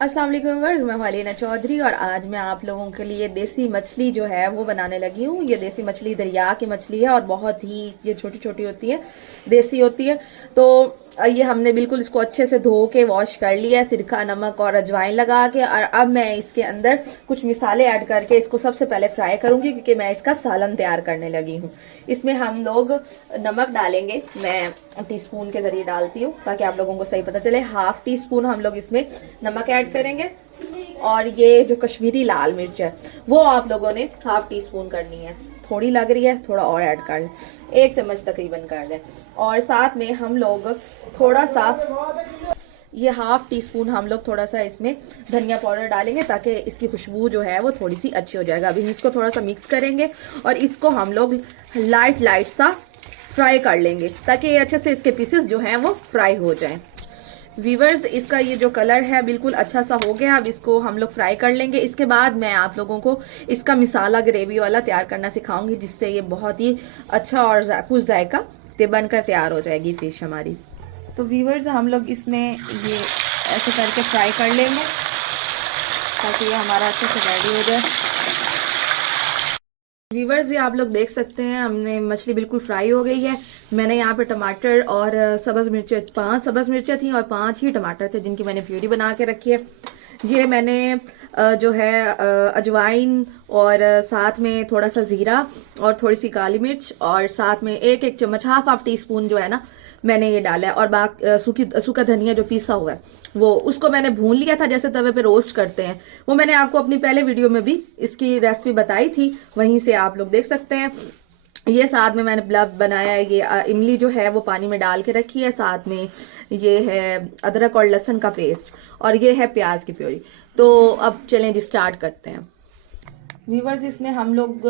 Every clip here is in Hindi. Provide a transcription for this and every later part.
अस्सलाम वालेकुम व्यूअर्स, मैं मालिना चौधरी और आज मैं आप लोगों के लिए देसी मछली जो है वो बनाने लगी हूँ। ये देसी मछली दरिया की मछली है और बहुत ही ये छोटी छोटी होती है, देसी होती है। तो ये हमने बिल्कुल इसको अच्छे से धो के वॉश कर लिया है, सिरका नमक और अजवाइन लगा के। और अब मैं इसके अंदर कुछ मिसाले ऐड करके इसको सबसे पहले फ्राई करूंगी, क्योंकि मैं इसका सालन तैयार करने लगी हूँ। इसमें हम लोग नमक डालेंगे, मैं टीस्पून के जरिए डालती हूँ ताकि आप लोगों को सही पता चले। हाफ टी स्पून हम लोग इसमें नमक ऐड करेंगे। और ये जो कश्मीरी लाल मिर्च है वो आप लोगों ने हाफ टी स्पून करनी है। थोड़ी लग रही है, थोड़ा और ऐड कर लें, 1 चम्मच तकरीबन कर दें। और साथ में हम लोग थोड़ा सा ये हाफ टी स्पून हम लोग थोड़ा सा इसमें धनिया पाउडर डालेंगे ताकि इसकी खुशबू जो है वो थोड़ी सी अच्छी हो जाएगा। अभी इसको थोड़ा सा मिक्स करेंगे और इसको हम लोग लाइट लाइट सा फ्राई कर लेंगे ताकि ये अच्छे से इसके पीसेस जो हैं वो फ्राई हो जाएं। वीवर्स, इसका ये जो कलर है बिल्कुल अच्छा सा हो गया। अब इसको हम लोग फ्राई कर लेंगे। इसके बाद मैं आप लोगों को इसका मिसाला ग्रेवी वाला तैयार करना सिखाऊंगी, जिससे ये बहुत ही अच्छा और कुछ जायका बनकर तैयार हो जाएगी फिश हमारी। तो वीवर्स, हम लोग इसमें ये ऐसे करके फ्राई कर लेंगे ताकि ये हमारा अच्छे से रेडी हो जाए। व्यूवर्स, ये आप लोग देख सकते हैं हमने मछली बिल्कुल फ्राई हो गई है। मैंने यहाँ पे टमाटर और सब्ज मिर्चें, 5 सब्ज मिर्चें थी और 5 ही टमाटर थे जिनकी मैंने प्यूरी बना के रखी है। ये मैंने जो है अजवाइन और साथ में थोड़ा सा जीरा और थोड़ी सी काली मिर्च और साथ में एक चम्मच हाफ टी स्पून जो है ना मैंने ये डाला है। और सूखा धनिया जो पीसा हुआ है वो उसको मैंने भून लिया था, जैसे तवे पे रोस्ट करते हैं। वो मैंने आपको अपनी पहले वीडियो में भी इसकी रेसिपी बताई थी, वहीं से आप लोग देख सकते हैं। ये साथ में मैंने ब्लब बनाया है, ये इमली जो है वो पानी में डाल के रखी है। साथ में ये है अदरक और लहसुन का पेस्ट और ये है प्याज की प्यूरी। तो अब चलें जी, स्टार्ट करते हैं। व्यूवर्स, इसमें हम लोग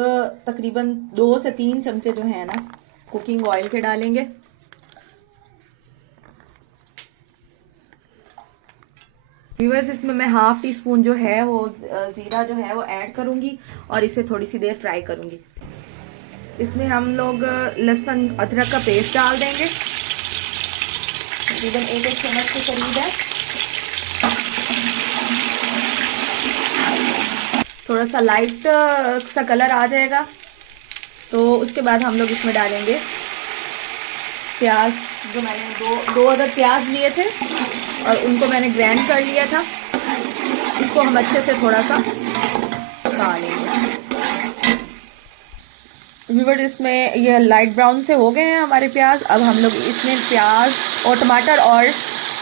तकरीबन 2 से 3 चमचे जो है ना कुकिंग ऑयल के डालेंगे। व्यूवर्स, इसमें मैं हाफ टी स्पून जो है वो जीरा जो है वो ऐड करूंगी और इसे थोड़ी सी देर फ्राई करूंगी। इसमें हम लोग लहसुन अदरक का पेस्ट डाल देंगे, तकरीबन 1 चम्मच के करीब है। थोड़ा सा लाइट सा कलर आ जाएगा तो उसके बाद हम लोग इसमें डालेंगे प्याज। जो मैंने दो अदद प्याज लिए थे और उनको मैंने ग्राइंड कर लिया था। इसको हम अच्छे से थोड़ा सा पका लेंगे। व्यूअर्स, इसमें ये लाइट ब्राउन से हो गए हैं हमारे प्याज। अब हम लोग इसमें प्याज और टमाटर और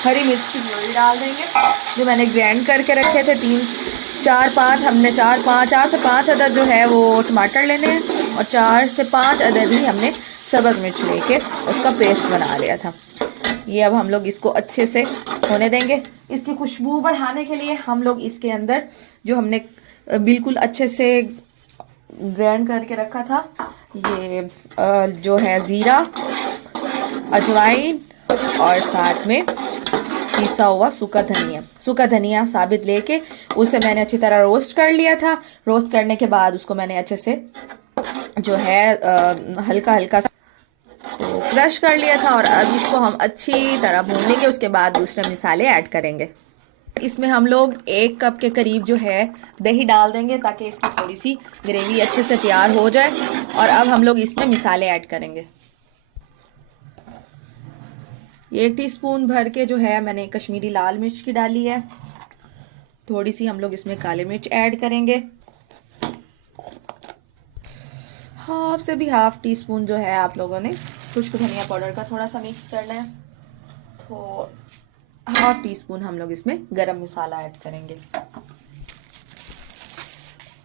हरी मिर्च की प्यूरी डाल देंगे जो मैंने ग्राइंड करके रखे थे। 4 से 5 अदद जो है वो टमाटर लेने हैं और 4 से 5 अदद ही हमने सब्ज़ मिर्च लेके उसका पेस्ट बना लिया था। ये अब हम लोग इसको अच्छे से होने देंगे। इसकी खुशबू बढ़ाने के लिए हम लोग इसके अंदर जो हमने बिल्कुल अच्छे से ग्राइंड करके रखा था, ये जो है ज़ीरा, अजवाइन और साथ में पिसा हुआ सूखा धनिया साबित लेके उसे मैंने अच्छी तरह रोस्ट कर लिया था। रोस्ट करने के बाद उसको मैंने अच्छे से जो है हल्का हल्का सा तो क्रश कर लिया था। और अब इसको हम अच्छी तरह भून लेंगे। उसके बाद दूसरे मिसाले ऐड करेंगे। इसमें हम लोग 1 कप के करीब जो है दही डाल देंगे ताकि इसकी थोड़ी सी ग्रेवी अच्छे से तैयार हो जाए। और अब हम लोग इसमें मिसाले ऐड करेंगे। 1 टीस्पून भर के जो है मैंने कश्मीरी लाल मिर्च की डाली है। थोड़ी सी हम लोग इसमें काली मिर्च ऐड करेंगे। हाफ टी स्पून जो है आप लोगों ने खुश्क धनिया पाउडर का थोड़ा सा मिक्स करना है। तो हाफ टी स्पून हम लोग इसमें गरम मसाला ऐड करेंगे।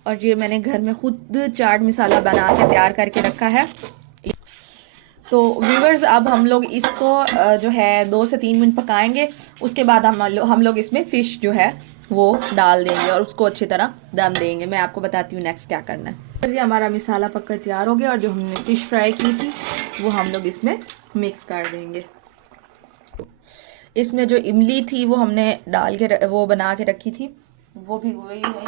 और ये मैंने घर में खुद चाट मसाला बना के तैयार करके रखा है। तो व्यूवर्स, अब हम लोग इसको जो है 2 से 3 मिनट पकाएंगे। उसके बाद हम लोग इसमें फिश जो है वो डाल देंगे और उसको अच्छी तरह दम देंगे। मैं आपको बताती हूँ नेक्स्ट क्या करना है। ये हमारा मसाला पककर तैयार हो गया और जो हमने फिश फ्राई की थी वो हम लोग इसमें मिक्स कर देंगे। इसमें जो इमली थी वो हमने डाल के वो बना के रखी थी, वो भी वही है,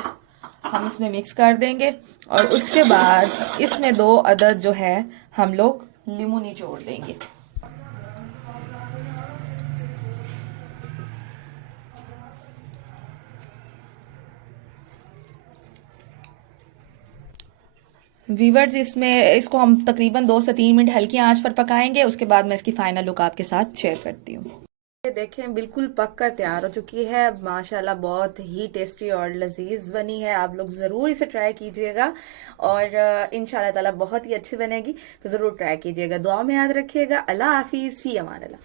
हम इसमें मिक्स कर देंगे। और उसके बाद इसमें 2 अदद जो है हम लोग लीमू निचोड़ देंगे। वीवर्स इसमें इसको हम तकरीबन 2 से 3 मिनट हल्की आंच पर पकाएंगे, उसके बाद मैं इसकी फाइनल लुक आपके साथ शेयर करती हूँ। ये देखें बिल्कुल पक कर तैयार हो चुकी है माशाल्लाह, बहुत ही टेस्टी और लजीज बनी है। आप लोग ज़रूर इसे ट्राई कीजिएगा और इंशाल्लाह ताला बहुत ही अच्छी बनेगी, तो ज़रूर ट्राई कीजिएगा। दुआ में याद रखिएगा। अल्लाह हाफिज़, फी अमान अल्लाह।